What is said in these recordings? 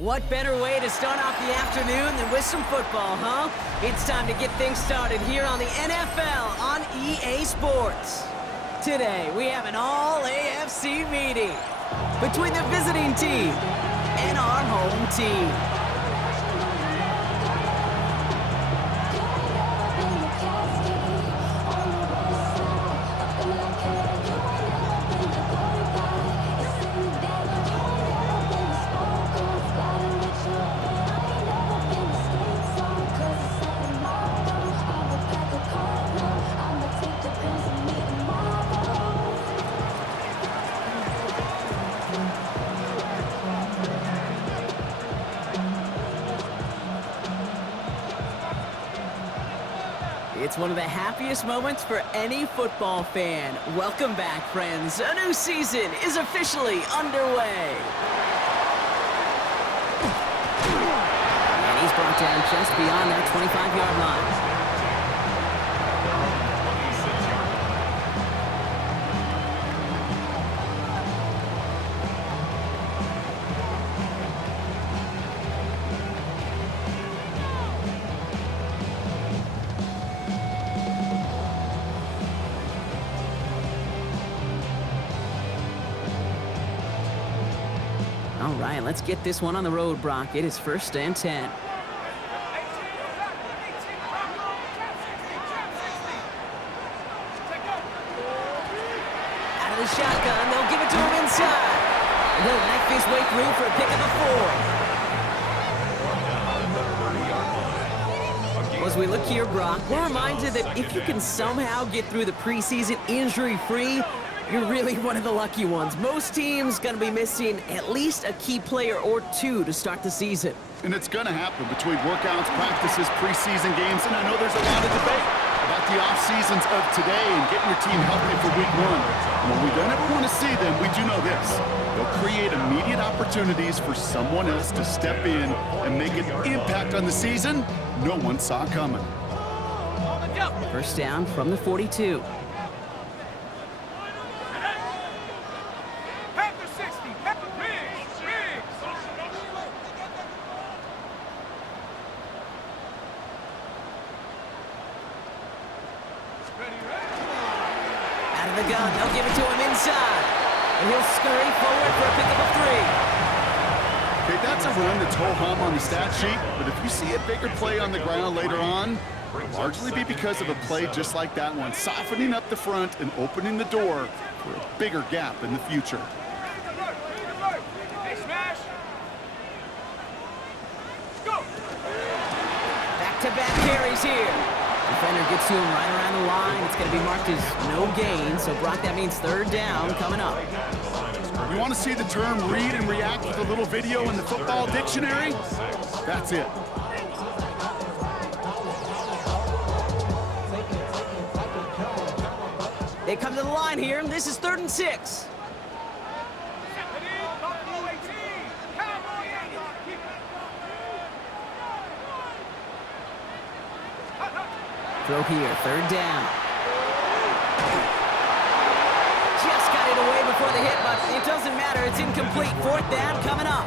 What better way to start off the afternoon than with some football, huh? It's time to get things started here on the NFL on EA Sports. Today, we have an all-AFC meeting between the visiting team and our home team. It's one of the happiest moments for any football fan. Welcome back, friends. A new season is officially underway. And he's brought down just beyond that 25-yard line. All right, let's get this one on the road, Brock. It is 1st and 10. Out of the shotgun, they'll give it to him inside. And he'll knife his way through for a pick of a 4. Well, as we look here, Brock, we're reminded that if you can somehow get through the preseason injury-free, you're really one of the lucky ones. Most teams going to be missing at least a key player or two to start the season. And it's going to happen between workouts, practices, preseason games, and I know there's a lot of debate about the off seasons of today and getting your team healthy for week one. And while we don't ever want to see them, we do know this. They'll create immediate opportunities for someone else to step in and make an impact on the season no one saw coming. First down from the 42. Out of the gun, they'll give it to him inside. And he'll scurry forward for a pick of a 3. Okay, that's a run that's ho-hum on the stat sheet, but if you see a bigger play on the ground later on, it'll largely be because of a play just like that one, softening up the front and opening the door for a bigger gap in the future. Back-to-back carries here. Defender gets to him right around the line. It's going to be marked as no gain. So, Brock, that means 3rd down coming up. You want to see the term read and react with a little video in the football dictionary? That's it. They come to the line here. This is 3rd and 6. Throw here, 3rd down. Just got it away before the hit, but it doesn't matter. It's incomplete. 4th down coming up.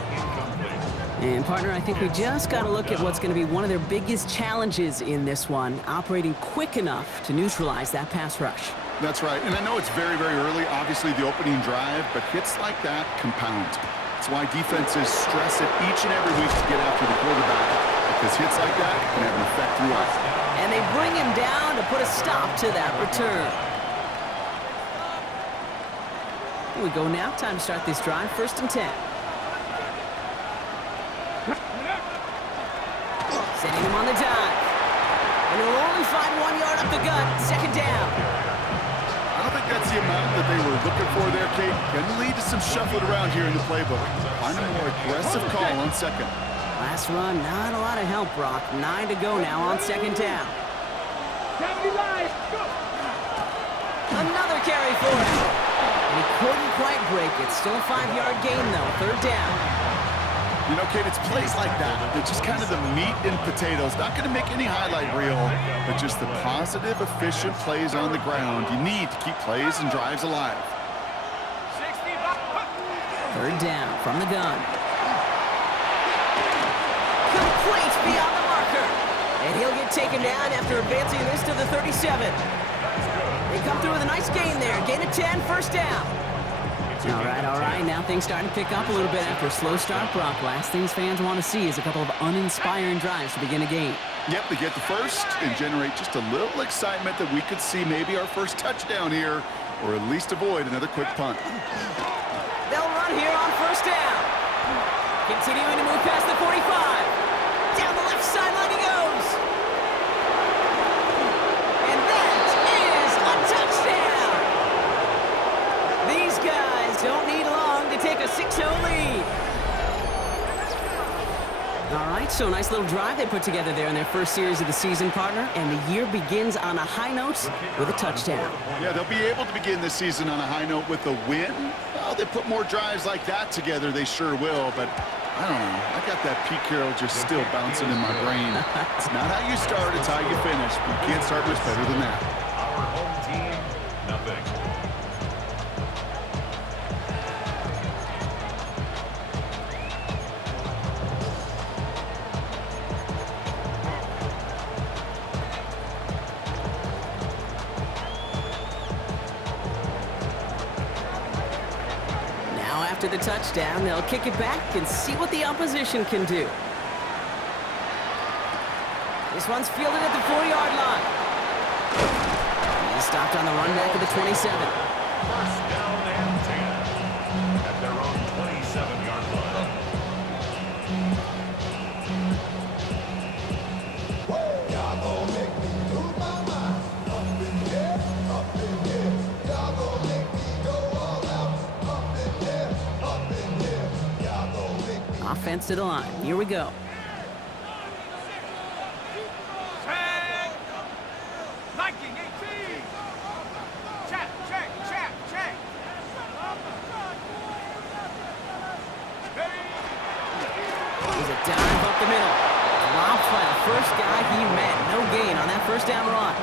And, partner, I think we just got to look at what's going to be one of their biggest challenges in this one, operating quick enough to neutralize that pass rush. That's right, and I know it's very, very early, obviously the opening drive, but hits like that compound. That's why defenses stress it each and every week to get after the quarterback, because hits like that can have an effect throughout. And they bring him down to put a stop to that return. Here we go now. Time to start this drive. 1st and 10. Sending him on the dive. And he'll only find 1 yard up the gut. 2nd down. I don't think that's the amount that they were looking for there, Kate. Can lead to some shuffling around here in the playbook. Find a more aggressive call on 2nd. Last run, not a lot of help, Brock. 9 to go now on 2nd down. Another carry for him. And he couldn't quite break it. Still a 5-yard gain, though. 3rd down. You know, Kate, it's plays like that. They're just kind of the meat and potatoes. Not going to make any highlight reel, but just the positive, efficient plays on the ground. You need to keep plays and drives alive. 3rd down from the gun. Complete beyond the marker. And he'll get taken down after advancing this to the 37. They come through with a nice gain there. Gain of 10, first down. All right. Now things starting to pick up a little bit after a slow start, Brock. Last things fans want to see is a couple of uninspiring drives to begin a game. Yep, they get the first and generate just a little excitement that we could see maybe our first touchdown here, or at least avoid another quick punt. They'll run here on first down. Continuing to move past the 45. Down the left sideline he goes. And that is a touchdown. These guys don't need long to take a 6-0 lead. All right, so nice little drive they put together there in their first series of the season, partner, and the year begins on a high note with a touchdown. Yeah, they'll be able to begin this season on a high note with a win. Well, they put more drives like that together, they sure will, but I don't know. I got that Pete Carroll just still bouncing in my brain. It's not how you start, it's how you finish. But you can't start much better than that. Our home team, nothing. After the touchdown, they'll kick it back and see what the opposition can do. This one's fielded at the 4-yard line. He's stopped on the run back at the 27. First down and 10 at their own 27-yard line. Y'all gon' make me lose my mind. Up in here, up in here. Y'all gon' make me go all out. Up in here, up in here. Y'all gon' make me. Offense to the line. Here we go. Liking 18. Check. He's a dive up the middle. Dropped by the first guy he met. No gain on that first down run.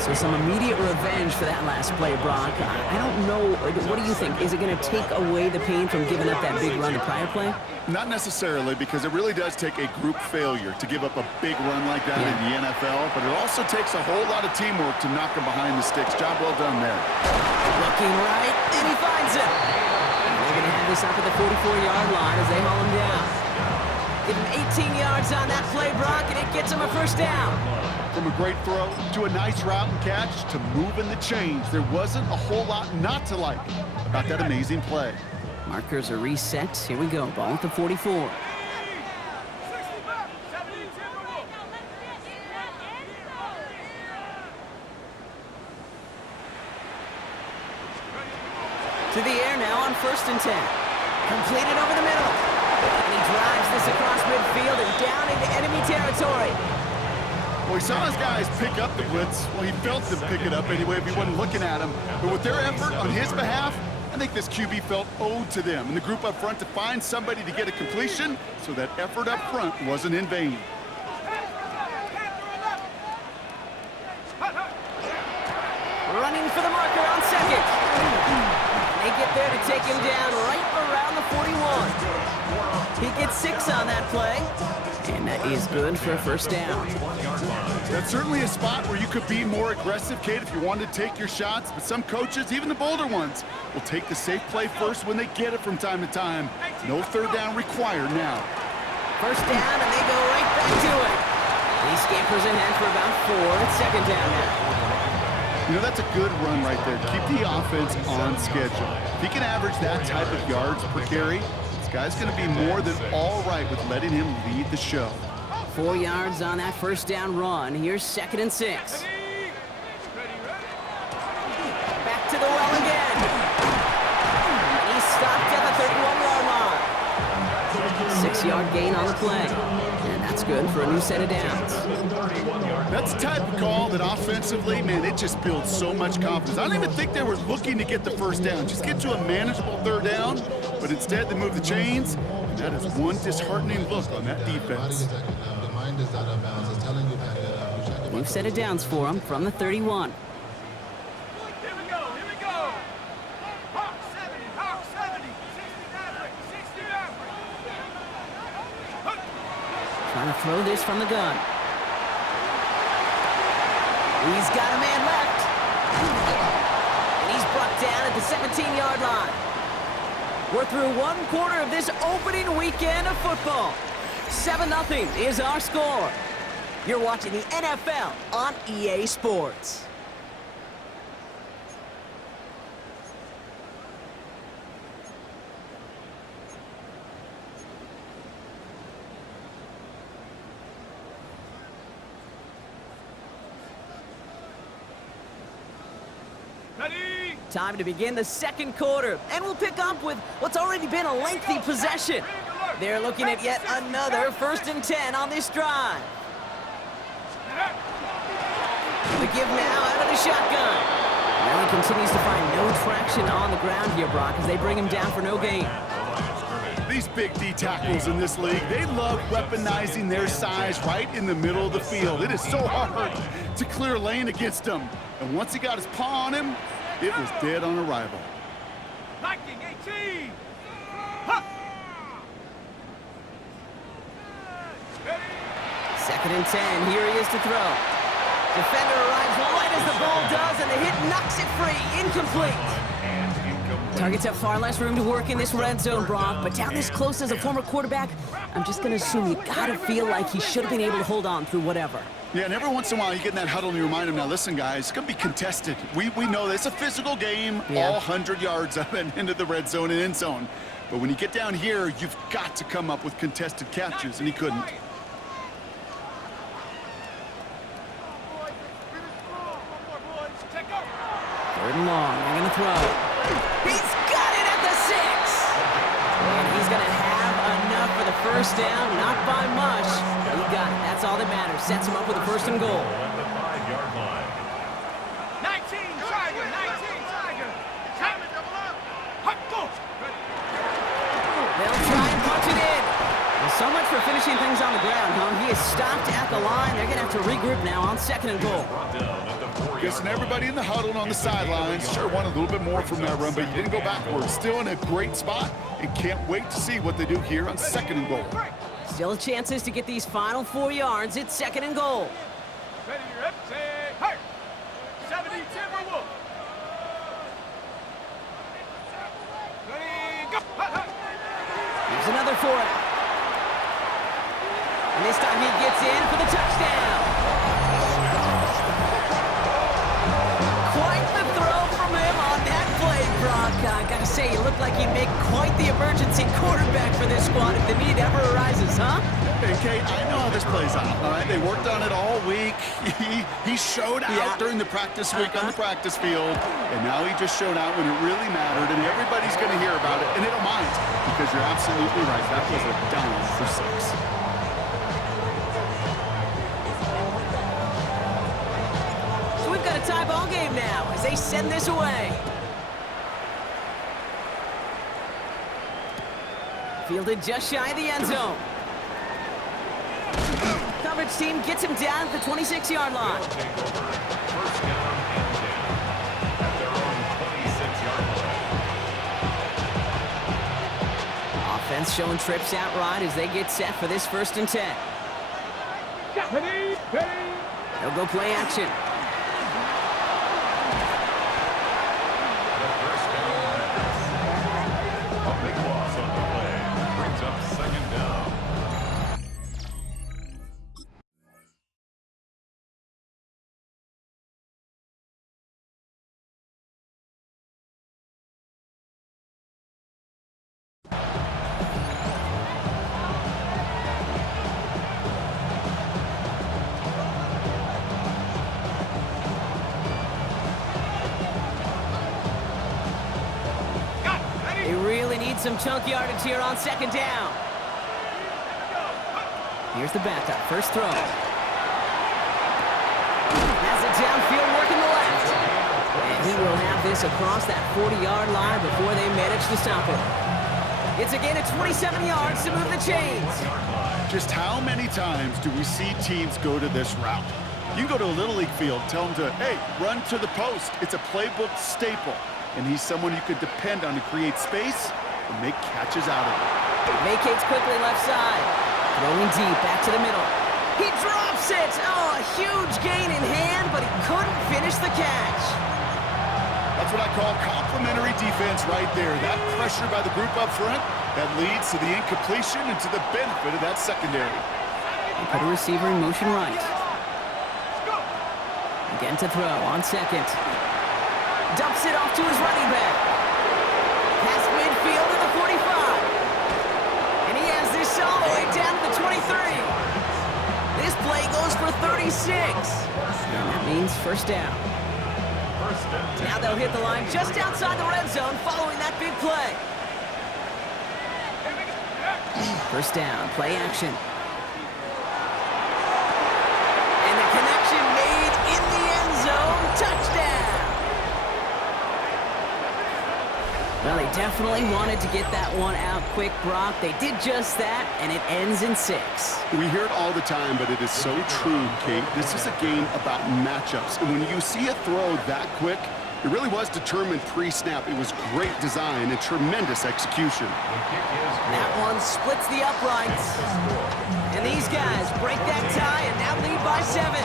So some immediate revenge for that last play, Brock. I don't know. What do you think? Is it going to take away the pain from giving up that big run the prior play? Not necessarily, because it really does take a group failure to give up a big run like that in the NFL, but it also takes a whole lot of teamwork to knock him behind the sticks. Job well done there. Looking right, and he finds it. They're going to have this up at the 44-yard line as they haul him down. Give him 18 yards on that play, Brock, and it gets him a first down. From a great throw to a nice route and catch to moving the chains, there wasn't a whole lot not to like about that amazing play. Markers are reset. Here we go. Ball at the 44. To the air now on 1st and 10. Completed over the middle. And he drives this across midfield and down into enemy territory. Well, he saw his guys pick up the blitz. Well, he felt them pick it up anyway if he wasn't looking at him. But with their effort on his behalf, I think this QB felt owed to them and the group up front to find somebody to get a completion, so that effort up front wasn't in vain. Running for the marker on second. They get there to take him down right around the 41. He gets 6 on that play. And that is good for a first down. That's certainly a spot where you could be more aggressive, Kate, if you wanted to take your shots. But some coaches, even the bolder ones, will take the safe play first when they get it from time to time. No third down required now. First down, and they go right back to it. He scampers ahead for about 4. It's second down now. You know, that's a good run right there. Keep the offense on schedule. If he can average that type of yards per carry, this guy's going to be more than all right with letting him lead the show. 4 yards on that first down run. Here's 2nd and 6. Back to the well again. And he's stopped at the 31-yard line. 6-yard gain on the play. And that's good for a new set of downs. That's the type of call that offensively, man, it just builds so much confidence. I don't even think they were looking to get the first down. Just get to a manageable third down, but instead they move the chains, and that is one disheartening look on that defense. New set of downs for him from the 31. Here we go. Hawk 70, 60 average, 60 average. Trying to throw this from the gun. He's got a man left. And he's brought down at the 17-yard line. We're through one quarter of this opening weekend of football. 7-0 is our score. You're watching the NFL on EA Sports. Ready? Time to begin the second quarter, and we'll pick up with what's already been a lengthy possession. They're looking at yet another 1st and 10 on this drive. The give now out of the shotgun. Now he continues to find no traction on the ground here, Brock, as they bring him down for no gain. These big D tackles in this league, they love weaponizing their size right in the middle of the field. It is so hard to clear lane against them. And once he got his paw on him, it was dead on arrival. Liking 18. Huh. Ready? 2nd and 10, here he is to throw. Defender arrives right as the ball does, and the hit knocks it free, incomplete. Targets have far less room to work in this red zone, Brock, but down this close as a former quarterback, I'm just going to assume you got to feel like he should have been able to hold on through whatever. Yeah, and every once in a while you get in that huddle and you remind him, now listen, guys, it's going to be contested. We know that it's a physical game, all 100 yards up and into the red zone and end zone. But when you get down here, you've got to come up with contested catches, and he couldn't. Take over. 3rd and long, they're going to throw. He's got it at the 6! And he's going to have enough for the 1st down, not by much. But he got it, that's all that matters. Sets him up with a 1st and goal. At the 5-yard line. 19, Tiger, 19, Tiger. Time to double up. Hot go. Ready. They'll try and punch it in. Well, so much for finishing things on the ground, huh? He is stopped at the line. They're going to have to regroup now on 2nd and goal. Brought down at the 4-yard Guessing everybody in the huddle and on the sidelines sure wanted a little bit more from that run, but you didn't go backwards. Still in a great spot, and can't wait to see what they do here on 2nd and goal. Still chances to get these final 4 yards. It's 2nd and goal. Ready, rep, say, hey. 70 Timberwolf. Ready, go. Hut, hut. Here's another for it. And this time he gets in for the touchdown. Quite the throw from him on that play, Brock. I gotta say, you look like you'd make quite the emergency quarterback for this squad if the need ever arises, huh? Hey, Kate, I know how this plays out, all right? They worked on it all week. He showed out during the practice week on the practice field, and now he just showed out when it really mattered, and everybody's going to hear about it, and they don't mind, because you're absolutely right. That was a dime for 6. So we've got a tie ball game now as they send this away. Fielded just shy of the end zone. Coverage team gets him down at the 26-yard line. Take over. 1st down and 10. At their own 26-yard line. Offense showing trips out right as they get set for this 1st and 10. Ready, ready. They'll go play action. The 1st down pass. A big loss on the play. Brings up 2nd down. They really need some chunk yardage here on 2nd down. Here's the backup. 1st throw. Has it downfield working the left. And he will have this across that 40-yard line before they manage to stop him. It's again at 27 yards to move the chains. Just how many times do we see teams go to this route? You go to a Little League field, tell them to, hey, run to the post. It's a playbook staple. And he's someone you could depend on to create space and make catches out of it. Vacates quickly left side. Throwing deep, back to the middle. He drops it! Oh, a huge gain in hand, but he couldn't finish the catch. That's what I call complimentary defense right there. That pressure by the group up front, that leads to the incompletion and to the benefit of that secondary. They put a receiver in motion right. Again to throw on second. Dumps it off to his running back. Past midfield to the 45. And he has this all the way down to the 23. This play goes for 36. And that means first down. Now they'll hit the line just outside the red zone following that big play. First down, play action. And the connection made in the end zone. Touchdown! Well, they definitely wanted to get that one out quick, Brock. They did just that, and it ends in 6. We hear it all the time, but it is so true, Kate. This is a game about matchups. And when you see a throw that quick, it really was determined pre-snap. It was great design and tremendous execution. That one splits the uprights. And these guys break that tie and now lead by 7.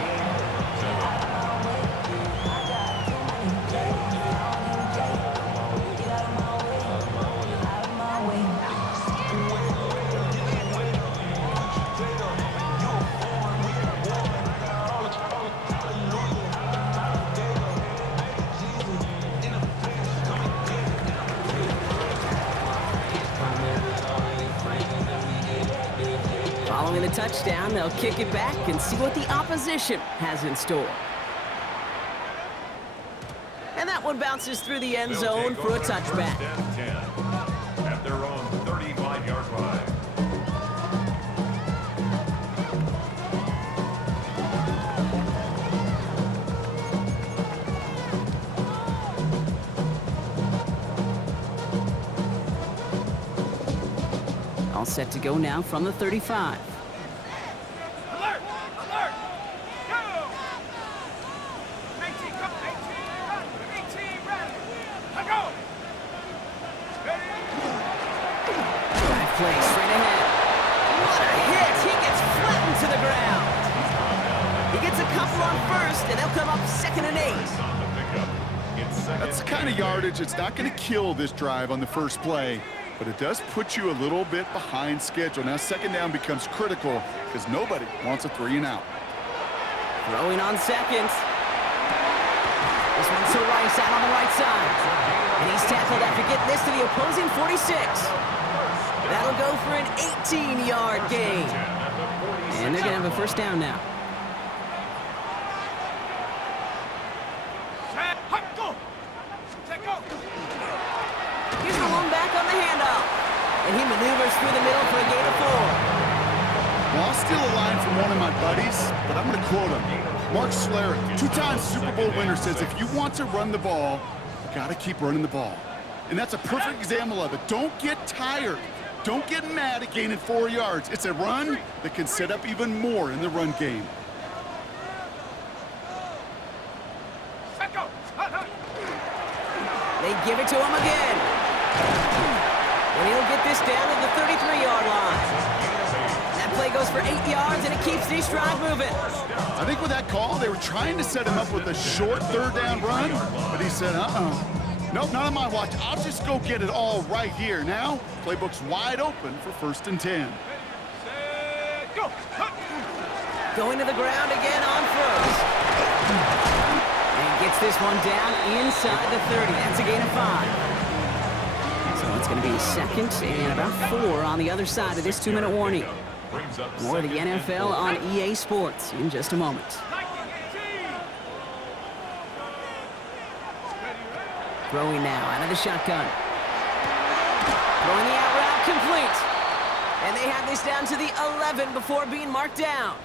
Following the touchdown, they'll kick it back and see what the opposition has in store. And that one bounces through the end zone for a touchback. At their own 35-yard line. All set to go now from the 35. Alert! Alert! Go! 19, come! 18, run! Go! Ready? Drive play straight ahead. What a hit! He gets flattened to the ground. He gets a couple on first, and they'll come up 2nd and 8. That's the kind of yardage that's not going to kill this drive on the first play, but it does put you a little bit behind schedule. Now, second down becomes critical because nobody wants a 3 and out. Throwing on second. This one's to Rice out on the right side. And he's tackled after getting this to the opposing 46. That'll go for an 18-yard gain. And they're going to have a first down now. Set, hop, go! Set, go! Here's the one back on the handoff. And he maneuvers through the middle for a gain of 4. Well, I'll steal a line from one of my buddies, but I'm going to quote him. Mark Schlereth, 2-time Super Bowl winner, says if you want to run the ball, you got to keep running the ball. And that's a perfect example of it. Don't get tired. Don't get mad at gaining 4 yards. It's a run that can set up even more in the run game. Set, go! They give it to him again. And he'll get this down at the 33-yard line. That play goes for 8 yards, and it keeps this drive moving. I think with that call, they were trying to set him up with a short 3rd down run, but he said, nope, not on my watch. I'll just go get it all right here. Now, playbook's wide open for 1st and 10. Set, go! Going to the ground again on first. And gets this one down inside the 30. That's a gain of 5. So it's going to be 2nd and about 4 on the other side of this 2-minute warning. More of the NFL on EA Sports in just a moment. Throwing now out of the shotgun. Throwing the out route complete. And they have this down to the 11 before being marked down.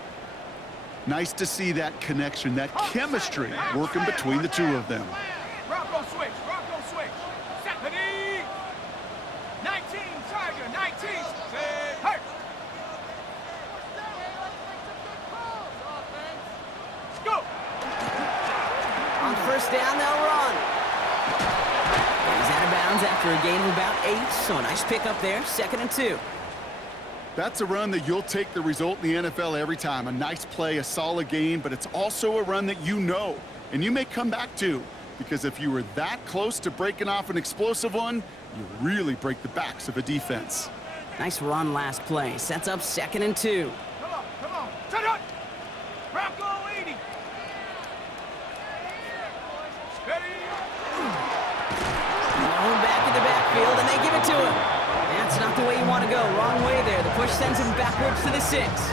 Nice to see that connection, that chemistry working between the two of them. Bronco switch, set, ready! 19, Tiger, 19, set, hurt! Go! On first down, they'll run. And he's out of bounds after a gain of about 8, so a nice pickup there, 2nd and 2. That's a run that you'll take the result in the NFL every time. A nice play, a solid game, but it's also a run that you know, and you may come back to, because if you were that close to breaking off an explosive one, you really break the backs of a defense. Nice run last play. Sets up 2nd and 2. Come on. Set up. Bronco 80. Steady. Blown back in the backfield, and they give it to him. That's not the way you want to go. Wrong way there. The push sends him backwards to the 6.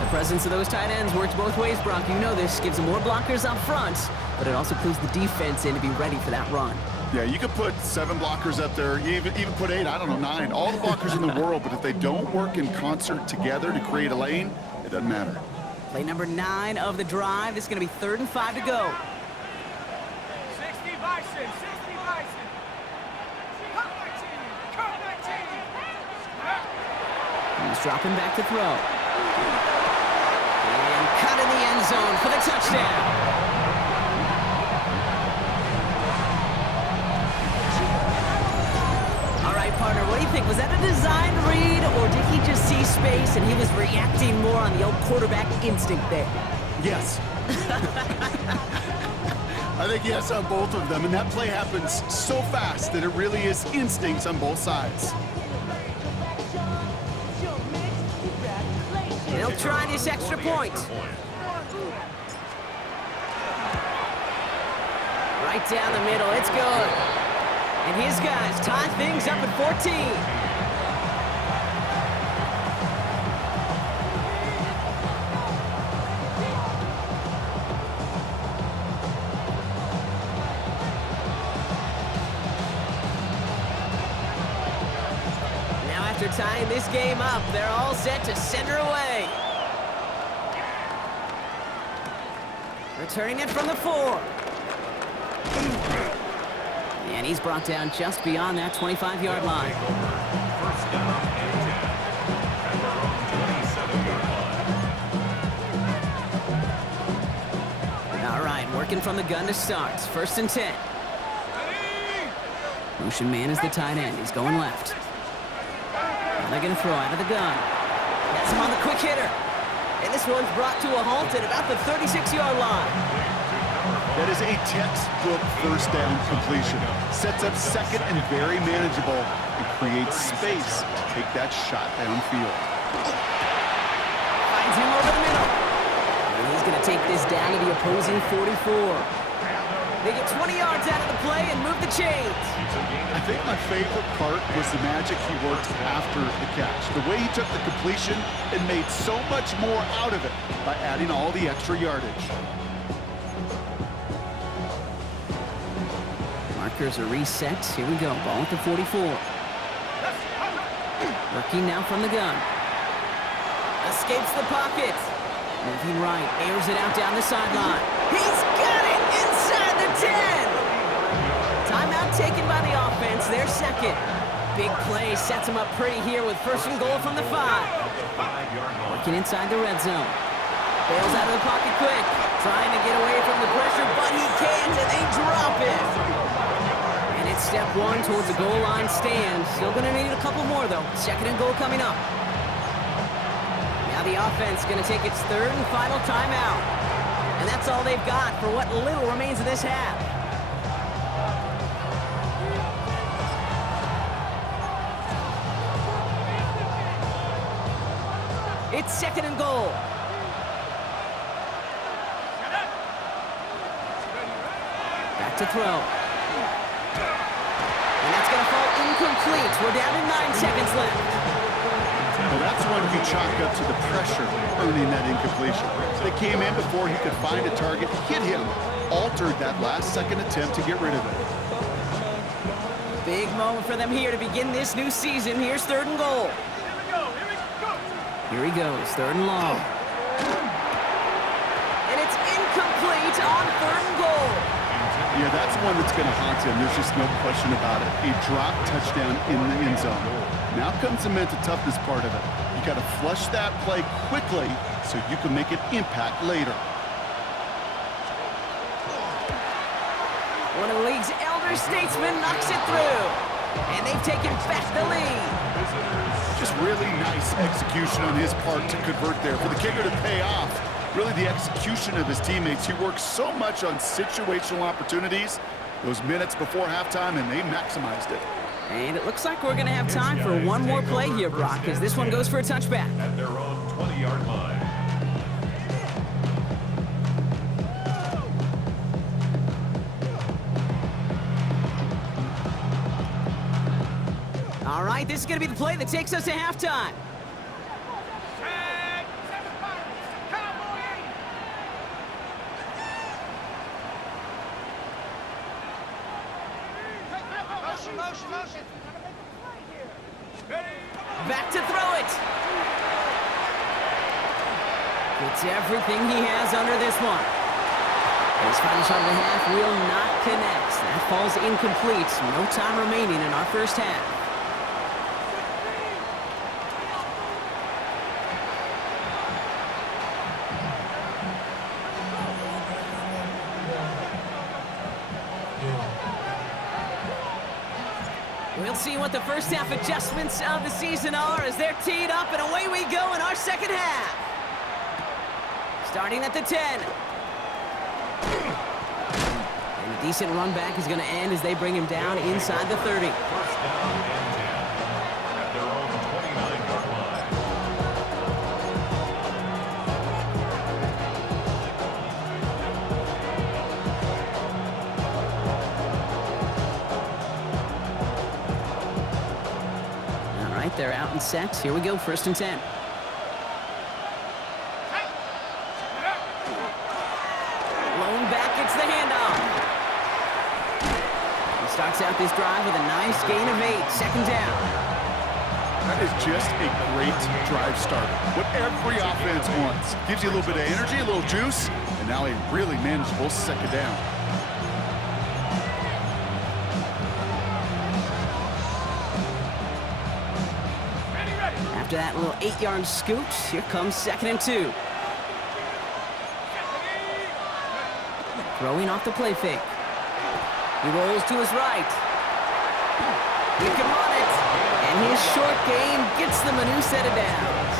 The presence of those tight ends works both ways, Brock. You know this. Gives them more blockers up front, but it also clues the defense in to be ready for that run. Yeah, you could put 7 blockers up there, even put 8, I don't know, 9. All the blockers in the world, but if they don't work in concert together to create a lane, it doesn't matter. Play number 9 of the drive. This is going to be 3rd and 5 to go. 60 Bison. 60 Bison. Cut 19. Cut 19. He's dropping back to throw. And cut in the end zone for the touchdown. All right, partner, what do you think? Was that a design read, or did he just see space and he was reacting more on the old quarterback instinct there? Yes. I think yes on both of them, and that play happens so fast that it really is instincts on both sides. They'll try this extra point. Right down the middle, it's good. And his guys tie things up at 14. Now after tying this game up, they're all set to send her away. Returning it from the 4. And he's brought down just beyond that 25-yard line. First down and 10. At their own 27-yard line. All right, working from the gun to start. 1st and 10. Motion man is the tight end. He's going left. Now they're going to throw out of the gun. That's him on the quick hitter. And this one's brought to a halt at about the 36-yard line. That is a textbook first down completion. Sets up 2nd and very manageable and creates space to take that shot downfield. Finds him over the middle. And he's going to take this down to the opposing 44. They get 20 yards out of the play and move the chains. I think my favorite part was the magic he worked after the catch. The way he took the completion and made so much more out of it by adding all the extra yardage. Markers are reset. Here we go. Ball at the 44. Working now from the gun. Escapes the pocket. Moving right. Airs it out down the sideline. He's got it inside the 10. Timeout taken by the offense. Their 2nd. Big play sets him up pretty here with 1st and goal from the 5. Working inside the red zone. Bails out of the pocket quick. Trying to get away from the pressure, but he can't, and they drop it. Step 1 towards the goal line stand. Still going to need a couple more, though. 2nd and goal coming up. Now the offense going to take its 3rd and final timeout. And that's all they've got for what little remains of this half. It's 2nd and goal. Back to throw. And that's going to fall incomplete. We're down to 9 seconds left. Well, that's one you chalk up to the pressure earning that incompletion. They came in before he could find a target, hit him, altered that last-second attempt to get rid of it. Big moment for them here to begin this new season. Here's 3rd and goal. Here he goes, 3rd and long. And it's incomplete on 3rd and goal. Yeah, that's one that's going to haunt him. There's just no question about it. A drop touchdown in the end zone. Now comes the mental toughness part of it. You got to flush that play quickly so you can make an impact later. One of the league's elder statesmen knocks it through. And they've taken back the lead. Just really nice execution on his part to convert there. For the kicker to pay off, really the execution of his teammates. He works so much on situational opportunities those minutes before halftime, and they maximized it. And it looks like we're going to have time for one more play here, Brock, as this one goes for a touchback. At their own 20-yard line. All right, this is going to be the play that takes us to halftime. Motion. Back to throw it. Gets everything he has under this one. His final shot of the half will not connect. That falls incomplete. No time remaining in our first half. We'll see what the first half adjustments of the season are as they're teed up, and away we go in our second half. Starting at the 10. And a decent run back is going to end as they bring him down inside the 30. First down and 10. At their own 29-yard line. All right, they're out and set. Here we go, first and 10. Lone back gets the handoff. He starts out this drive with a nice gain of 8. Second down. That is just a great drive starter. What every offense wants. Gives you a little bit of energy, a little juice, and now a really manageable second down. After that little 8-yard scoot, here comes second and 2. Throwing off the play fake. He rolls to his right. He can run it. And his short game gets them a new set of downs.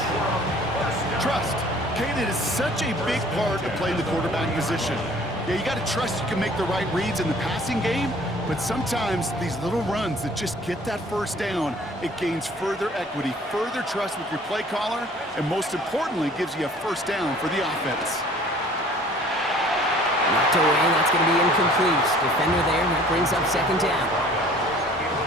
Trust. Kate, it is such a big part of playing the quarterback position. Yeah, you got to trust you can make the right reads in the passing game, but sometimes these little runs that just get that first down, it gains further equity, further trust with your play caller, and most importantly, gives you a first down for the offense. Knocked away, that's going to be incomplete. Defender there, that brings up second down.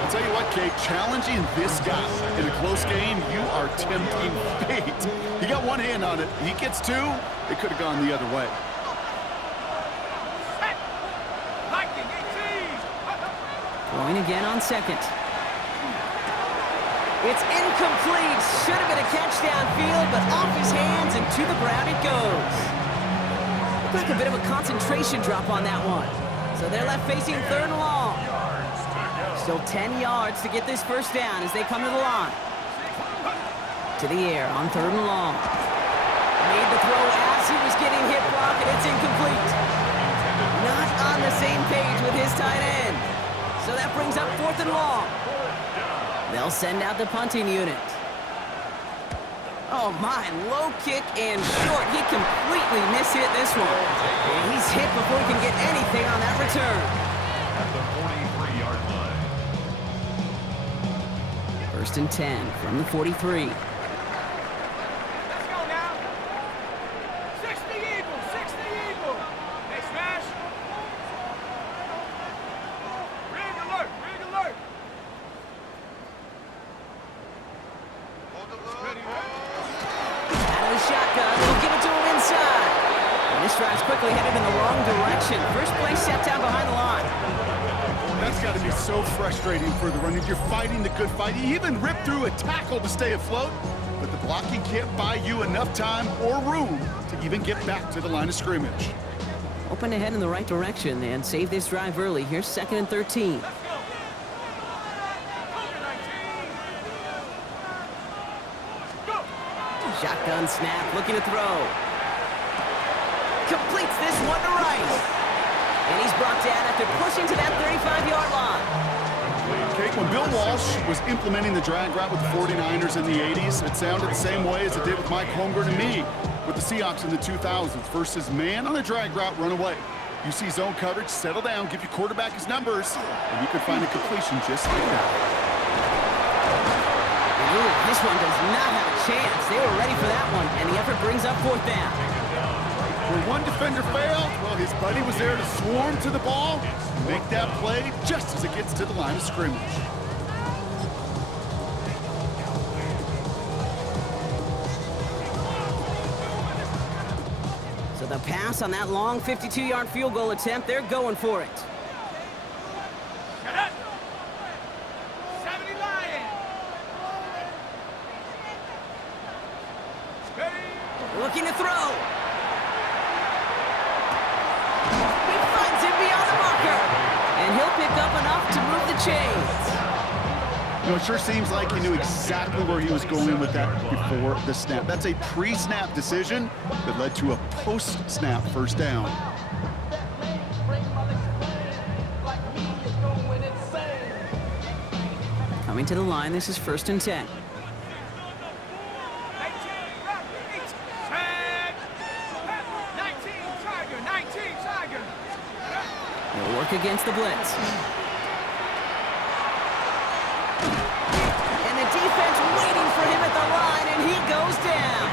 I'll tell you what, Kate, challenging this guy in a close game, you are tempting fate. He got one hand on it. He gets two, it could have gone the other way. Going again on second. It's incomplete. Should have been a catch downfield, but off his hands and to the ground it goes. Looked like a bit of a concentration drop on that one. So they're left facing third and long. Still 10 yards to get this first down as they come to the line. To the air on third and long. Made the throw as he was getting hit, Brock, and it's incomplete. Not on the same page with his tight end. So that brings up fourth and long. They'll send out the punting unit. Oh my, low kick and short. He completely mishit this one. And he's hit before he can get anything on that return. At the 43-yard line. First and 10 from the 43. Let's go now. 60 Eagles, 60 Eagles. They smash. Rig alert, rig alert. Ready, ready. Out of the shotgun, they'll give it to him inside. And this drive's quickly headed in the wrong direction. First play set down behind the line. That's got to be so frustrating for the running. You're fighting the good fight. You even ripped through a tackle to stay afloat, but the blocking can't buy you enough time or room to even get back to the line of scrimmage. Open ahead in the right direction and save this drive early. Here's second and 13. Let's go. Over 19. Go. Shotgun snap, looking to throw. Completes this one to right. And he's brought down after pushing to that 35-yard line. Okay, Kate, when Bill Walsh was implementing the drag route with the 49ers in the 80s, it sounded the same way as it did with Mike Holmgren and me with the Seahawks in the 2000s. Versus man on a drag route, run away. You see zone coverage, settle down, give your quarterback his numbers, and you could find a completion just like that. Ooh, this one does not have a chance. They were ready for that one, and the effort brings up 4th down. Where one defender failed, well, his buddy was there to swarm to the ball, make that play just as it gets to the line of scrimmage. So the pass on that long 52-yard field goal attempt, they're going for it. Shut up. 70 Lions. Ready. Looking to throw. He finds him beyond the marker. And he'll pick up enough to move the chains. You know, it sure seems like he knew exactly where he was going with that before the snap. That's a pre-snap decision that led to a post-snap first down. Coming to the line, this is 1st and 10. 19, rock, each. Set. 19, Tiger. 19, Tiger. They'll work against the blitz. And the defense waiting for him at the line, and he goes down.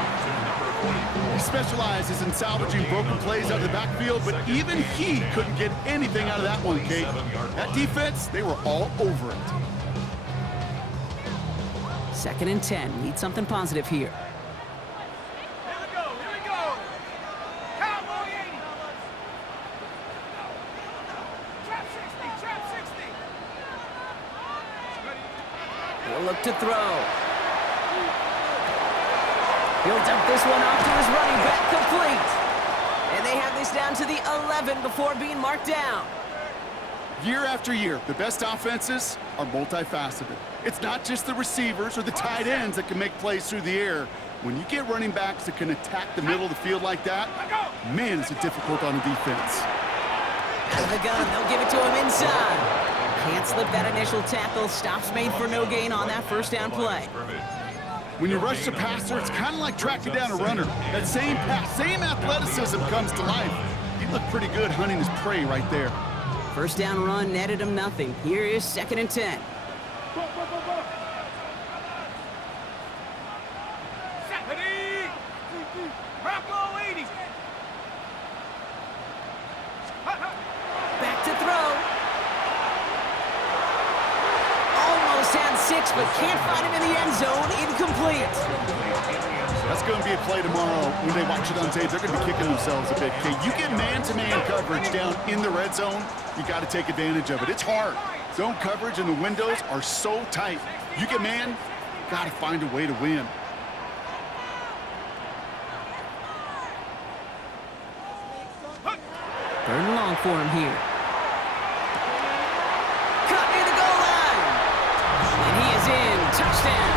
He specializes in salvaging broken plays out of the backfield, but even he couldn't get anything out of that one, Kate. That defense, they were all over it. 2nd and 10. Need something positive here. Here we go. Here we go. Cowboy 80. Trap 60. Trap 60. Ready. He'll look to throw. He'll dump this one off to his running back, complete. And they have this down to the 11 before being marked down. Year after year, the best offenses are multifaceted. It's not just the receivers or the tight ends that can make plays through the air. When you get running backs that can attack the middle of the field like that, man, is it difficult on the defense. Out of the gun, they'll give it to him inside. Can't slip that initial tackle. Stops made for no gain on that 1st down play. When you rush the passer, it's kind of like tracking down a runner. That same pass, same athleticism comes to life. He looked pretty good hunting his prey right there. 1st down run netted him nothing. Here is 2nd and 10. Ready. Bronco 80. Back to throw. Almost had 6, but can't find him in the end zone. Incomplete. That's going to be a play tomorrow. When they watch it on tape, they're going to be kicking themselves a bit. Okay, you get man-to-man coverage down in the red zone, you got to take advantage of it. It's hard. Zone coverage and the windows are so tight. You get man, got to find a way to win. Third and long for him here. Cut near the goal line. And he is in. Touchdown.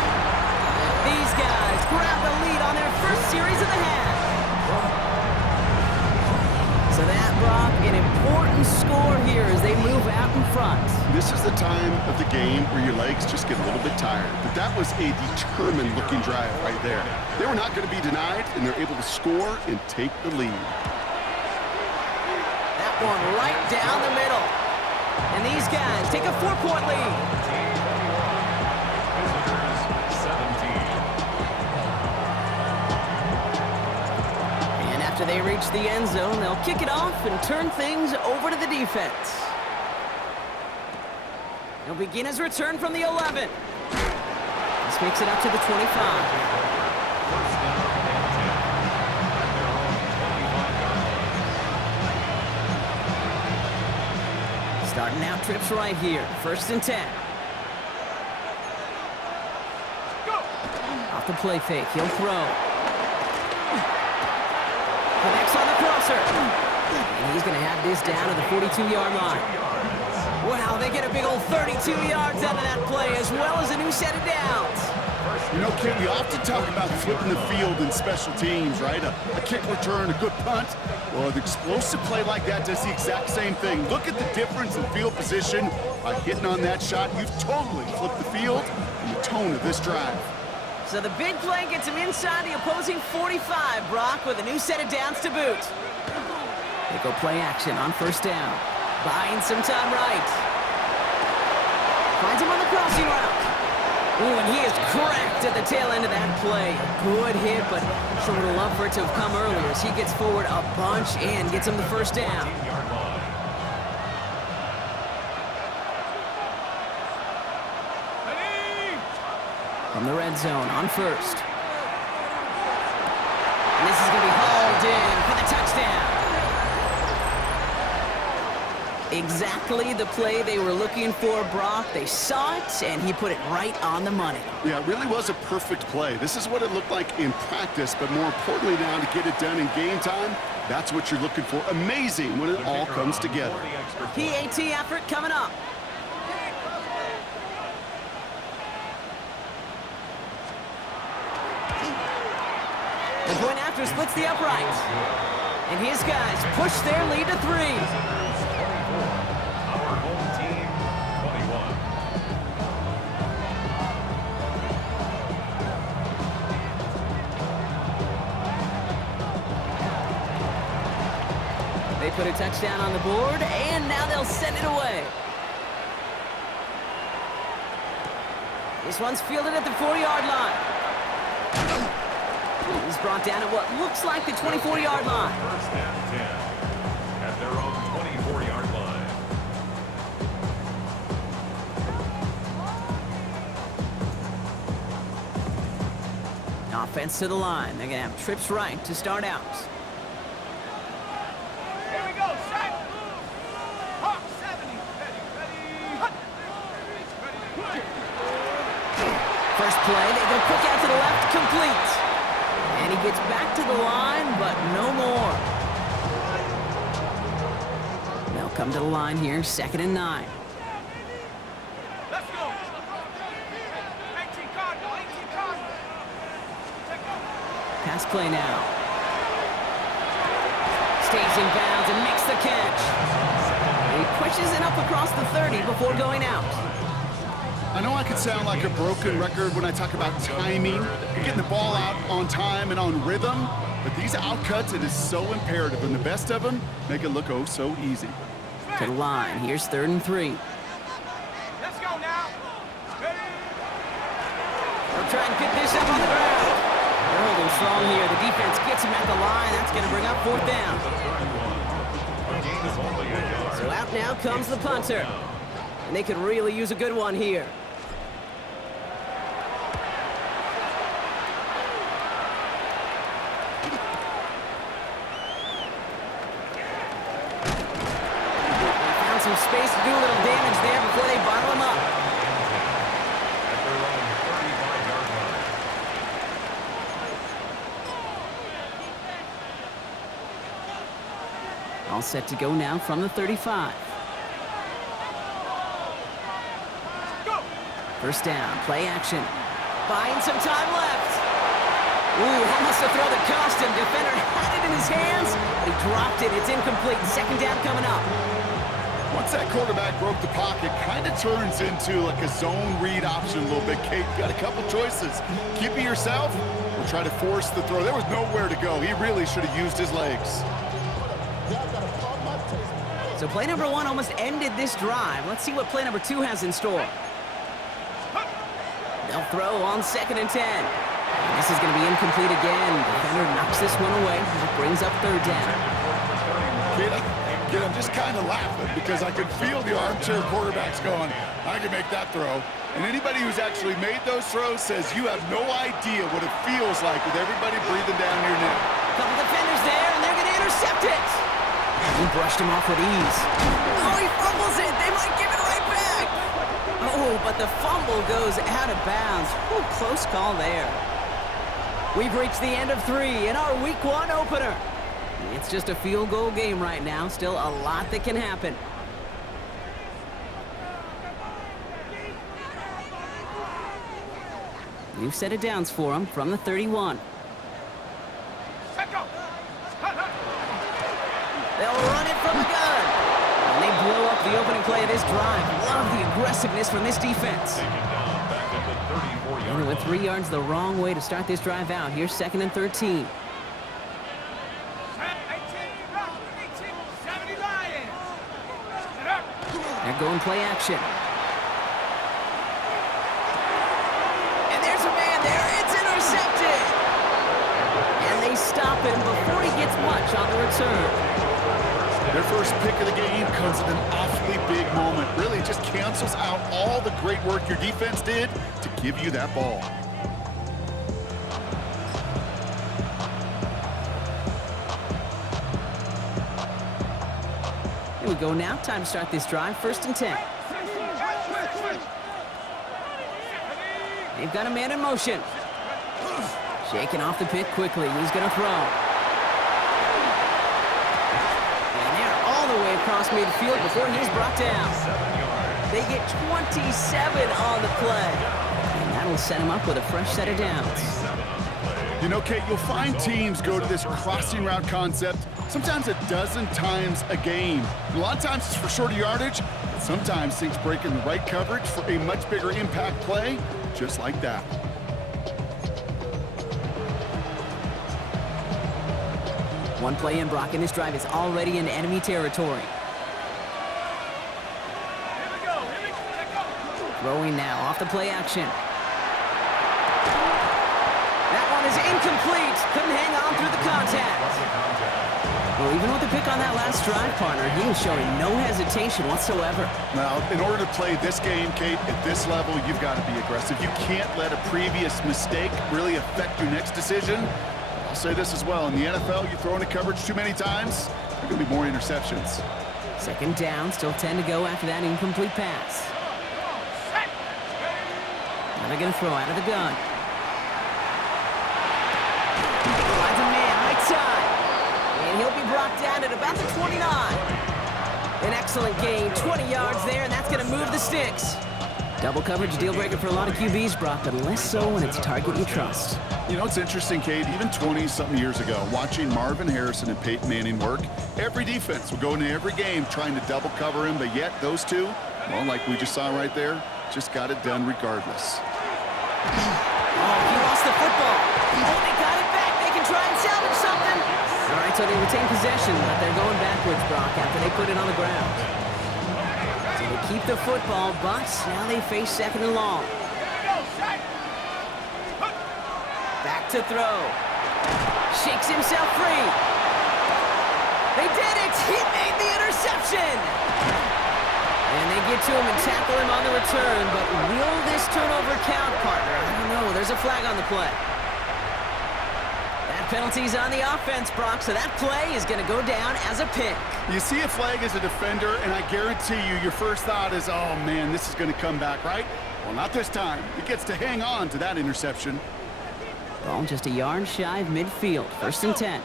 These guys grab the lead on their first series of the half. So that brought an important score here as they move out in front. This is the time of the game where your legs just get a little bit tired. But that was a determined-looking drive right there. They were not going to be denied, and they're able to score and take the lead. That one right down the middle. And these guys take a 4-point lead. And after they reach the end zone, they'll kick it off and turn things over to the defense. He'll begin his return from the 11. This makes it up to the 25. Starting out trips right here. 1st and 10. Go. Off the play fake. He'll throw. Connects on the crosser. And he's going to have this down to the 42-yard line. Wow, they get a big old 32 yards out of that play, as well as a new set of downs. You know, Kid, we often talk about flipping the field in special teams, right? A kick return, a good punt. Well, an explosive play like that does the exact same thing. Look at the difference in field position. By hitting on that shot, you've totally flipped the field and the tone of this drive. So the big play gets him inside the opposing 45, Brock, with a new set of downs to boot. They go play action on first down. Buying some time right. Finds him on the crossing route. Ooh, and he is cracked at the tail end of that play. Good hit, but sure would have loved for it to have come earlier as he gets forward a bunch and gets him the first down. From the red zone on first. And this is going to be hauled in for the touchdown. Exactly the play they were looking for, Brock. They saw it, and he put it right on the money. Yeah, it really was a perfect play. This is what it looked like in practice, but more importantly now to get it done in game time, that's what you're looking for. Amazing when it all comes together. PAT effort coming up. The point after splits the upright. And his guys push their lead to 3. Our home team, 21. They put a touchdown on the board, and now they'll send it away. This one's fielded at the 4-yard line. He's brought down at what looks like the 24-yard line. First and 10 at their own 24-yard line. Offense to the line. They're going to have trips right to start out. Here we go, set. Hawk 70. Ready. Hut. Ready. First play, they go quick out to the left, complete. And he gets back to the line, but no more. They'll come to the line here, 2nd and 9. Let's go. 18 Cardinal, 18 Cardinal. Take go. Pass play now. Stays in bounds and makes the catch. He pushes it up across the 30 before going out. I know I could sound like a broken record when I talk about timing and getting the ball out on time and on rhythm, but these outcuts, it is so imperative, and the best of them make it look oh so easy. To the line, here's 3rd and 3. Let's go now. Ready. They'll try and pick this up on the ground. They're holding strong here. The defense gets him at the line. That's going to bring up 4th down. So out now comes the punter. And they could really use a good one here. Found some space to do a little damage there before they bottle him up. At their own 35-yard line. All set to go now from the 35. First down, play action. Buying some time left. Ooh, almost a throw that cost him. Defender had it in his hands, but he dropped it. It's incomplete. 2nd down coming up. Once that quarterback broke the pocket, kind of turns into like a zone read option a little bit. Kate, you got a couple choices. Keep it yourself or try to force the throw. There was nowhere to go. He really should have used his legs. So play number 1 almost ended this drive. Let's see what play number 2 has in store. They'll throw on 2nd and 10. And this is going to be incomplete again. Defender knocks this one away. That brings up 3rd down. Kid, I'm just kind of laughing because I could feel the armchair quarterbacks going, I can make that throw. And anybody who's actually made those throws says you have no idea what it feels like with everybody breathing down your neck. Couple defenders there, and they're going to intercept it. He brushed him off with ease. Oh, he fumbles it. They might give it right back. Oh, but the fumble goes out of bounds. Ooh, close call there. We've reached the end of 3 in our Week 1 opener. It's just a field goal game right now. Still a lot that can happen. New set of downs for him from the 31. Set go. They'll run it from the gun. And they blow up the opening play of this drive. Love the aggressiveness from this defense. Taken down back at the 34-yard And with line. 3 yards the wrong way to start this drive out. Here's 2nd and 13. 70 Lions. Set up. They're going play action. And there's a man there. It's intercepted. And they stop him before he gets much on the return. Their first pick of the game comes at an awfully big moment. Really just cancels out all the great work your defense did to give you that ball. Here we go now. Time to start this drive. 1st and 10. They've got a man in motion. Shaking off the pick quickly. He's going to throw. And they're all the way across midfield before he's brought down. 7 yards. They get 27 on the play. And that'll set him up with a fresh set of downs. 7 on the play. You know, Kate, you'll find teams go to this crossing route concept sometimes a dozen times a game. A lot of times it's for shorter yardage, but sometimes things break in the right coverage for a much bigger impact play, just like that. One play in, Brock, and this drive is already in enemy territory. Here we go. Set go. Throwing now off the play action. That one is incomplete. Couldn't hang on through the contact. Well, even with the pick on that last drive, partner, he is showing no hesitation whatsoever. Now, in order to play this game, Kate, at this level, you've got to be aggressive. You can't let a previous mistake really affect your next decision. I'll say this as well. In the NFL, you throw into coverage too many times, there are going to be more interceptions. 2nd down, still 10 to go after that incomplete pass. Set. Now they're going to throw out of the gun. Finds a man, right side. And he'll be brought down at about the 29. An excellent gain, 20 yards there, and that's going to move the sticks. Double coverage, deal breaker for a lot of QBs, Brock, but less so when it's a target you trust. You know, it's interesting, Kate, even 20-something years ago, watching Marvin Harrison and Peyton Manning work, every defense would go into every game trying to double cover him, but yet those two, well, like we just saw right there, just got it done regardless. Oh, he lost the football. Oh, they got it back. They can try and salvage something. All right, so they retain possession, but they're going backwards, Brock, after they put it on the ground. So they keep the football, but now they face 2nd and long. Here we go. Set. Back to throw. Shakes himself free. They did it. He made the interception. And they get to him and tackle him on the return, but will this turnover count, partner? I don't know. There's a flag on the play. That penalty's on the offense, Brock, so that play is going to go down as a pick. You see a flag as a defender, and I guarantee you, your first thought is, oh, man, this is going to come back, right? Well, not this time. He gets to hang on to that interception. Ball just a yard shy of midfield. 1st and 10.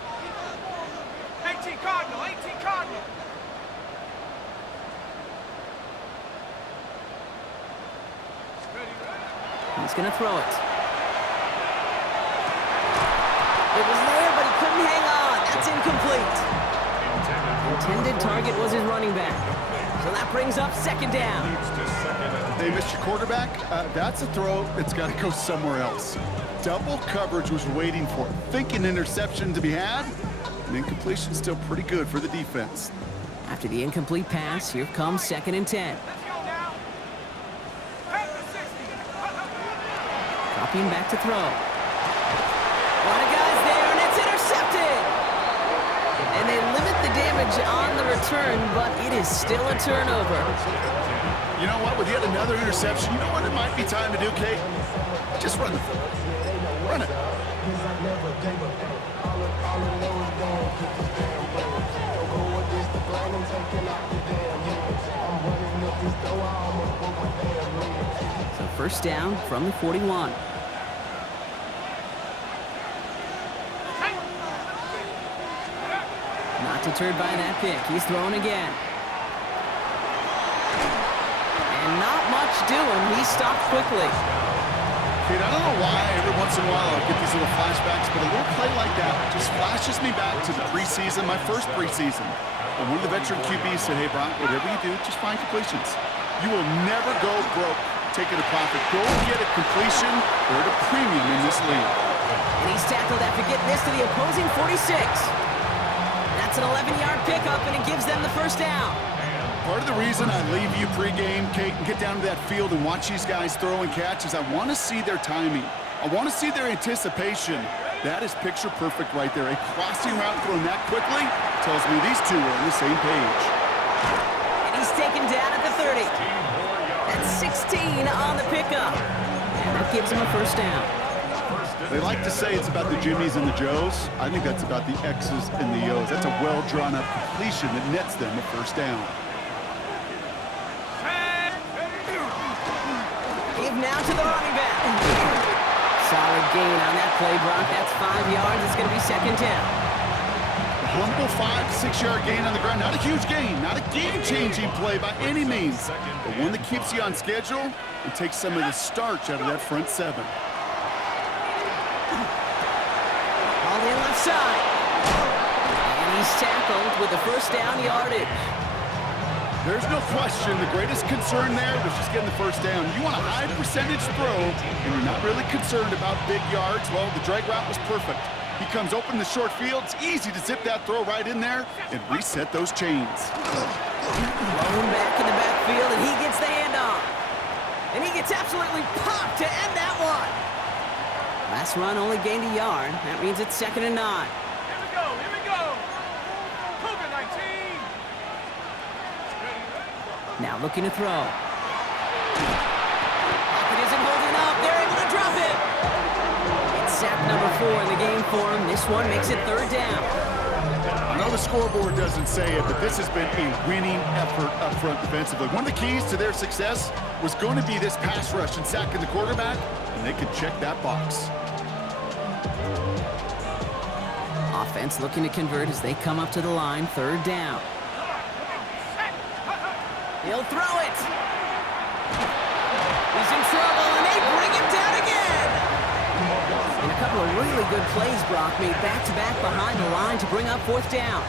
18 Cardinal. 18 Cardinal. He's going to throw it. It was there, but he couldn't hang on. That's incomplete. Intended target was his running back. So that brings up 2nd down. Leads to 2nd and Hey, Mr. Quarterback, that's a throw that's got to go somewhere else. Double coverage was waiting for it. Thinking interception to be had, and incompletion still pretty good for the defense. After the incomplete pass, here comes 2nd and 10. Let's go now. Head to 60. Dropping back to throw. A lot of guys there, and it's intercepted. And they limit the damage on the return, but it is still a turnover. You know what? With yet another interception, you know what it might be time to do, Kate? Just run the football. Run it. So 1st down from the 41. Not deterred by that pick. He's throwing again. And not much doing. He stopped quickly. Kate, I don't know why every once in a while I get these little flashbacks, but a little play like that just flashes me back to the preseason, my first preseason. And one of the veteran QBs said, hey, Brock, whatever you do, just find completions. You will never go broke taking a profit. Go get a completion. They're at a premium in this league. And he's tackled after getting this to the opposing 46. That's an 11-yard pickup, and it gives them the first down. Part of the reason I leave you pregame, Kate, and get down to that field and watch these guys throw and catch is I want to see their timing. I want to see their anticipation. That is picture perfect right there. A crossing route thrown that quickly tells me these two are on the same page. And he's taken down at the 30. That's 16 on the pickup. And that gives him a first down. They like to say it's about the Jimmies and the Joes. I think that's about the X's and the O's. That's a well-drawn-up completion that nets them a first down. Give now to the running back. Solid gain on that play, Brock. That's 5 yards. It's going to be second down. A humble 5 to 6 yard gain on the ground. Not a huge gain. Not a game-changing play by any means. But one that keeps you on schedule and takes some of the starch out of that front seven. On the left side. And he's tackled with the first down yardage. There's no question the greatest concern there was just getting the first down. You want a high percentage throw, and you're not really concerned about big yards. Well, the drag route was perfect. He comes open in the short field. It's easy to zip that throw right in there and reset those chains. Thrown back in the backfield, and he gets the handoff. And he gets absolutely popped to end that one. Last run only gained a yard. That means it's 2nd and 9. Here we go, here we go. Cougar 19. Now looking to throw. Pocket isn't holding up. They're able to drop it. It's sack number 4 in the game for him. This one makes it 3rd down. I know the scoreboard doesn't say it, but this has been a winning effort up front defensively. One of the keys to their success was going to be this pass rush and sacking the quarterback, and they could check that box. Offense looking to convert as they come up to the line. 3rd down. He'll throw it. He's in trouble, and they bring him down again. And a couple of really good plays Brock made back-to-back behind the line to bring up 4th down.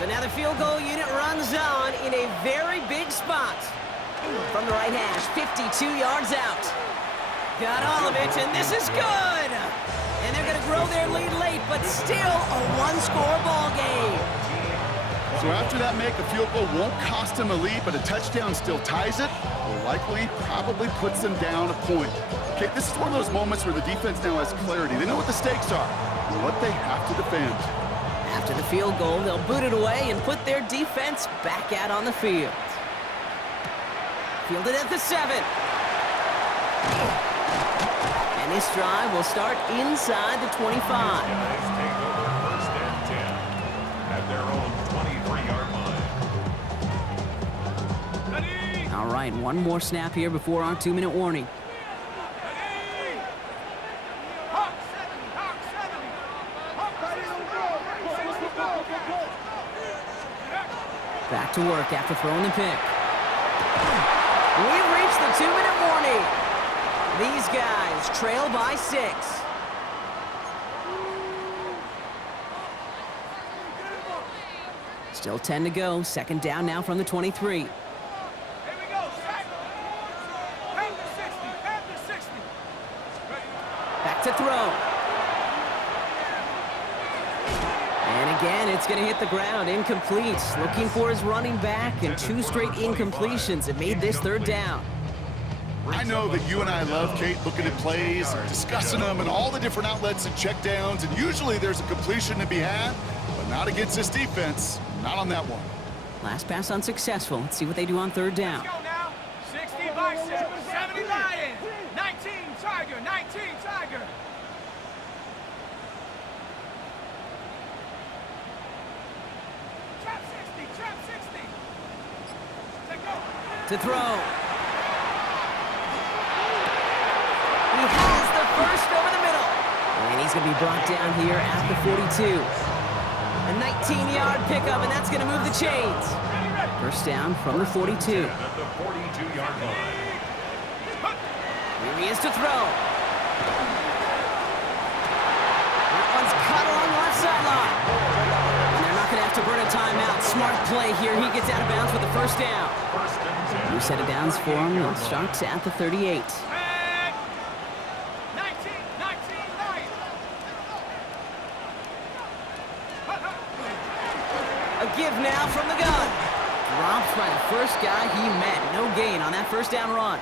So now the field goal unit runs on in a very big spot. From the right hash, 52 yards out. Got all of it, and this is good. And they're going to grow their lead late, but still a one-score ball game. So after that make, a field goal won't cost them a lead, but a touchdown still ties it, or likely probably puts them down a point. Okay, this is one of those moments where the defense now has clarity. They know what the stakes are and what they have to defend. After the field goal, they'll boot it away and put their defense back out on the field. Fielded at the 7. And this drive will start inside the 25. Guys take over 1st and 10 at their own 23-yard line. Ready? All right, one more snap here before our 2-minute warning. Ready? Hawk 70, Hawk 70. Hawk 60. Back to work after throwing the pick. We've reached the 2-minute warning. These guys trail by 6. Still 10 to go. 2nd down now from the 23. Here we go, sack. Panther 60, Panther 60. Ready? Back to throw. And again, it's going to hit the ground. Incomplete. Looking for his running back, and 2 straight incompletions have made this 3rd down. I know that you and I love, Kate, looking at plays, and discussing them, and all the different outlets and checkdowns, and usually there's a completion to be had, but not against this defense. Not on that one. Last pass unsuccessful. Let's see what they do on 3rd down. Let's go now. 60 bicep, 70 lion. 19 tiger, 19 tiger. Trap 60, trap 60. Take go. To throw. He has the first over the middle. And he's going to be brought down here at the 42. A 19-yard pickup, and that's going to move the chains. First down from the 42. At the 42-yard line. Here he is to throw. That one's cut along the left sideline. And they're not going to have to burn a timeout. Smart play here. He gets out of bounds with the first down. New set of downs for him. It starts at the 38. And 19-9. A give now from the gun. Dropped by the first guy he met. No gain on that first down run.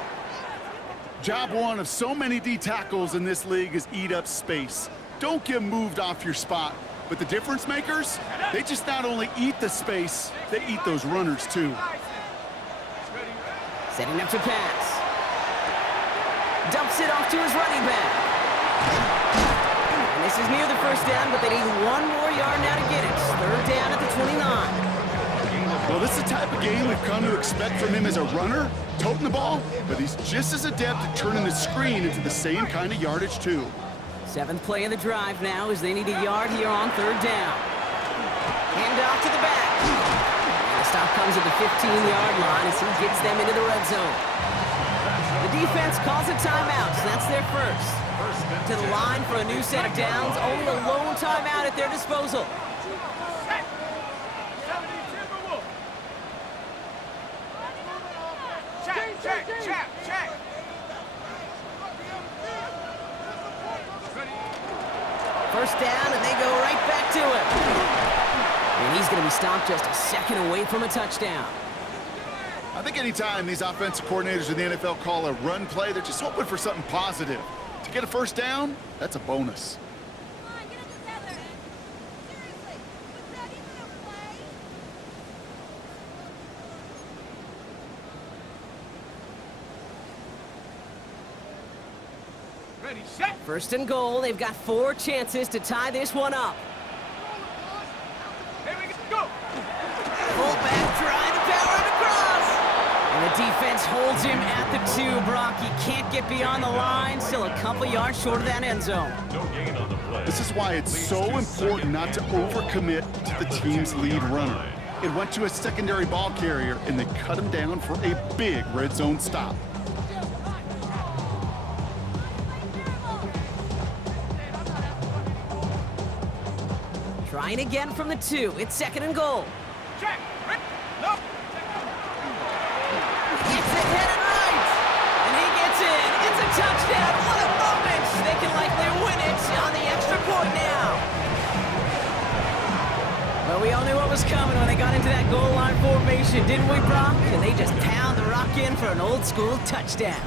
Job one of so many D tackles in this league is eat up space. Don't get moved off your spot. But the difference makers, they just not only eat the space, they eat those runners too. Setting up to pass. Dumps it off to his running back. And this is near the first down, but they need one more yard now to get it. Third down at the 29. Well, this is the type of game we've come to expect from him as a runner, toting the ball, but he's just as adept at turning the screen into the same kind of yardage too. Seventh play of the drive now as they need a yard here on third down. Hand off to the back. And the stop comes at the 15-yard line as he gets them into the red zone. The defense calls a timeout, so that's their first. To the line for a new set of downs, only a lone timeout at their disposal. Check. First down, and they go right back to him. And he's going to be stopped just a second away from a touchdown. I think anytime these offensive coordinators in the NFL call a run play, they're just hoping for something positive. To get a first down, that's a bonus. Come on, get it together. Seriously, was that even a play? Ready, set. First and goal, they've got 4 chances to tie this one up. Here we go. Fullback trying to power it across. And the defense holds him at the 2, Brock. He can't get beyond the line. Still a couple yards short of that end zone. No gain on the play. This is why it's so important not to overcommit to the team's lead runner. It went to a secondary ball carrier, and they cut him down for a big red zone stop. Trying again from the 2. It's second and goal. Check. No. Gets it headed right. And he gets in. It's a touchdown. What a moment. They can likely win it on the extra point now. Well, we all knew what was coming when they got into that goal line formation, didn't we, Brock? And they just pound the rock in for an old school touchdown.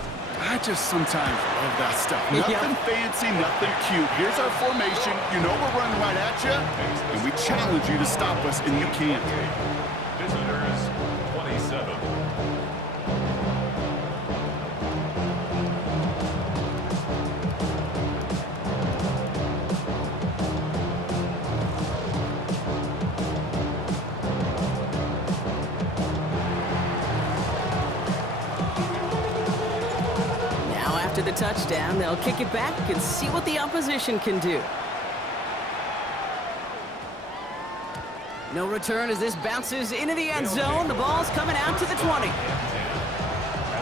I just sometimes love that stuff. Nothing fancy, nothing cute. Here's our formation. You know we're running right at you, and we challenge you to stop us, and you can't. Visitors 27. After the touchdown, they'll kick it back and see what the opposition can do. No return as this bounces into the end zone. The ball's coming out to the 20. At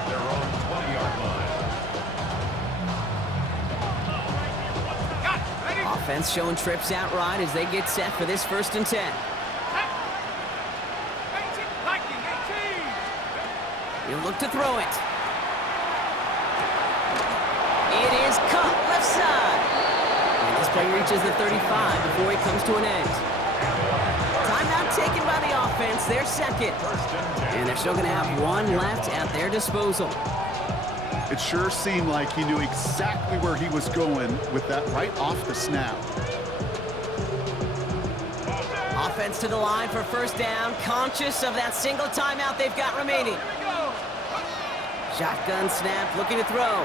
their own 20-yard line. Got it. Ready. Offense showing trips out right as they get set for this 1st and 10. 18. Liking 18. He'll look to throw it. It is caught left side. And this play reaches the 35 before he comes to an end. Timeout taken by the offense, their second. And they're still going to have 1 left at their disposal. It sure seemed like he knew exactly where he was going with that right off the snap. Offense to the line for first down, conscious of that single timeout they've got remaining. Shotgun snap, looking to throw.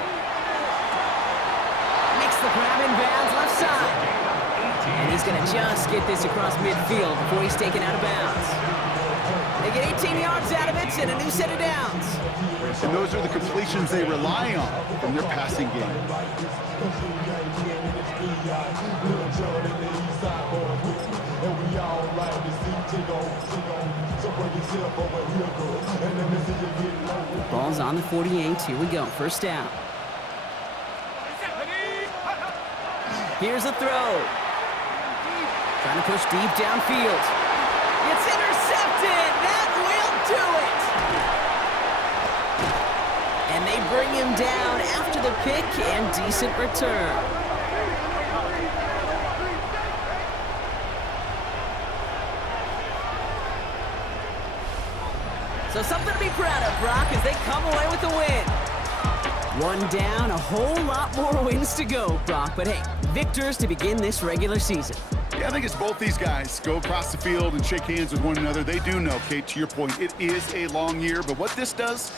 Makes the grab in bounds left side. And he's going to just get this across midfield before he's taken out of bounds. They get 18 yards out of it and a new set of downs. And those are the completions they rely on from their passing game. Ball's on the 48. Here we go. First down. Here's a throw. Trying to push deep downfield. It's intercepted. That will do it. And they bring him down after the pick and decent return. So something to be proud of, Brock, as they come away with the win. One down, a whole lot more wins to go, Brock. But hey, victors to begin this regular season. Yeah, I think it's both these guys go across the field and shake hands with one another. They do know, Kate, to your point, it is a long year. But what this does